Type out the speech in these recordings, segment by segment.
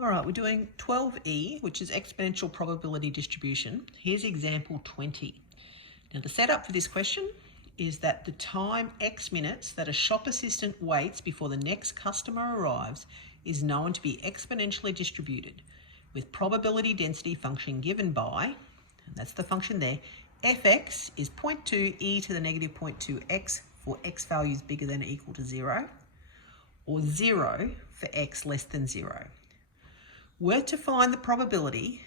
All right, we're doing 12E, which is exponential probability distribution. Here's example 20. Now, the setup for this question is that the time X minutes that a shop assistant waits before the next customer arrives is known to be exponentially distributed with probability density function given by, and that's the function there, fx is 0.2 e to the negative 0.2x for x values bigger than or equal to 0, or 0 for x less than 0. We're to find the probability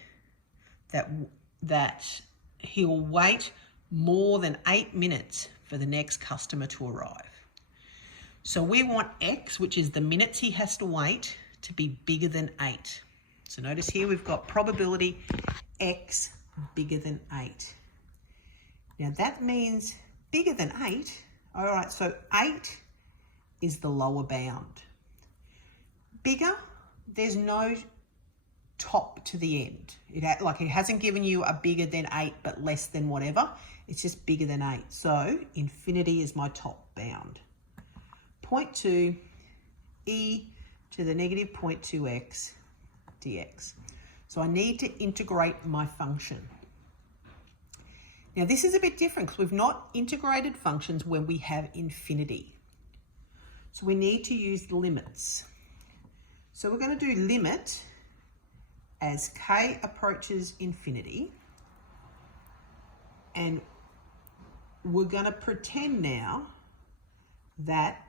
that he'll wait more than 8 minutes for the next customer to arrive. So we want x, which is the minutes he has to wait, to be bigger than 8. So notice here we've got probability x bigger than 8. Now that means bigger than 8. All right, so 8 is the lower bound. Bigger, there's no top to the end. It hasn't given you a bigger than 8 but less than whatever. It's just bigger than 8. So infinity is my top bound. 0.2 e to the negative 0.2x dx. So I need to integrate my function. Now this is a bit different because we've not integrated functions when we have infinity. So we need to use limits. So we're going to do limit as k approaches infinity, and we're going to pretend now that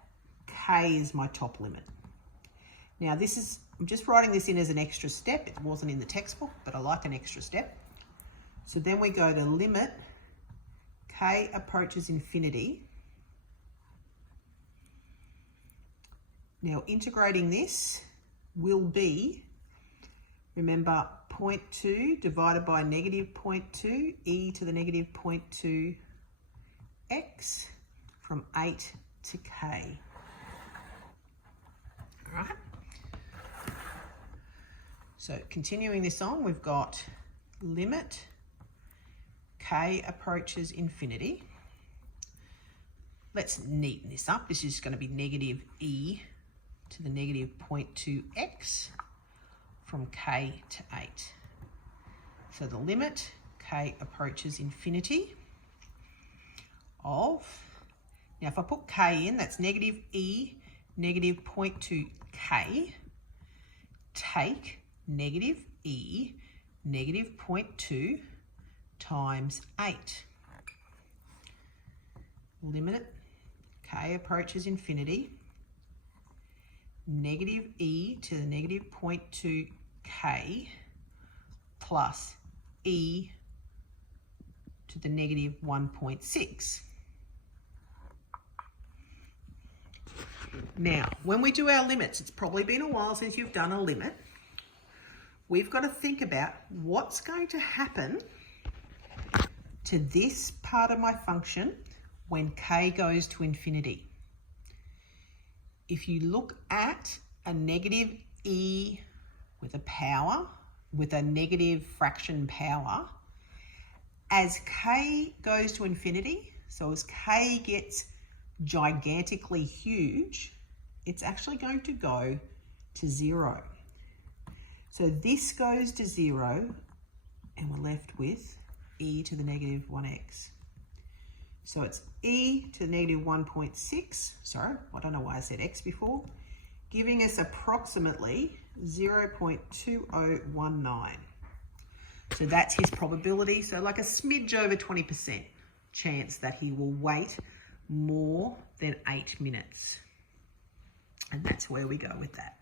k is my top limit. Now I'm just writing this in as an extra step. It wasn't in the textbook, but I like an extra step. So then we go to limit k approaches infinity. Now integrating this will be, remember, 0.2 divided by negative 0.2 e to the negative 0.2 x from 8 to k. All right. So continuing this on, we've got limit k approaches infinity. Let's neaten this up. This is going to be negative e to the negative 0.2x from k to 8. So the limit k approaches infinity of, now if I put k in, that's negative e negative 0.2k, take negative e negative 0.2 times 8. Limit k approaches infinity, negative e to the negative 0.2k plus e to the negative 1.6. Now, when we do our limits, it's probably been a while since you've done a limit. We've got to think about what's going to happen to this part of my function when k goes to infinity. If you look at a negative e with a power, with a negative fraction power, as k goes to infinity, so as k gets gigantically huge, it's actually going to go to 0. So this goes to 0 and we're left with e to the negative 1x. So it's e to the negative 1.6, sorry, I don't know why I said x before, giving us approximately 0.2019. So that's his probability. So like a smidge over 20% chance that he will wait more than 8 minutes. And that's where we go with that.